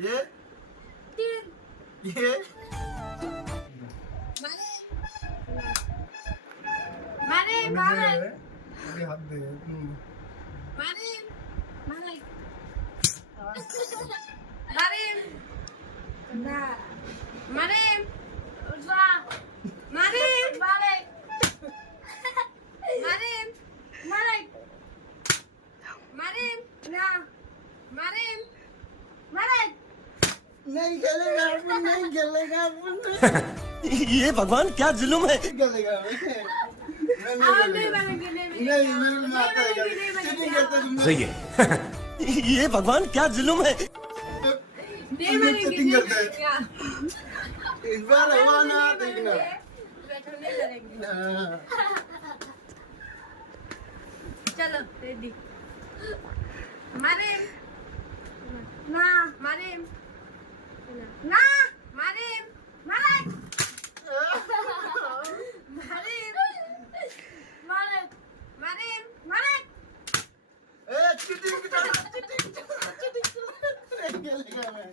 ये 3 ये मारे मारे ये हाथ दे मारे मारे मारे ना मारे उजवा मारे मारे मारे मारे मारे ना मारे मारे नहीं खेलेगा अपन नहीं खेलेगा अपन ये भगवान क्या जुल्म है। नहीं खेलेगा मैं आओ नहीं नहीं खेलेगा मारेंगे नहीं मेरे को मारता है चीटिंग करते तुम सही है। ये भगवान क्या जुल्म है। नहीं मारेंगे चीटिंग करते हैं क्या इस बार हुआ ना देखना बैठो नहीं करेंगे हाँ। चलो रेडी मारे ना मारे ना मारे मारे मारे मारे मारे मारे ए चीटिंग कर चीटिंग नहीं खेलेगा मैं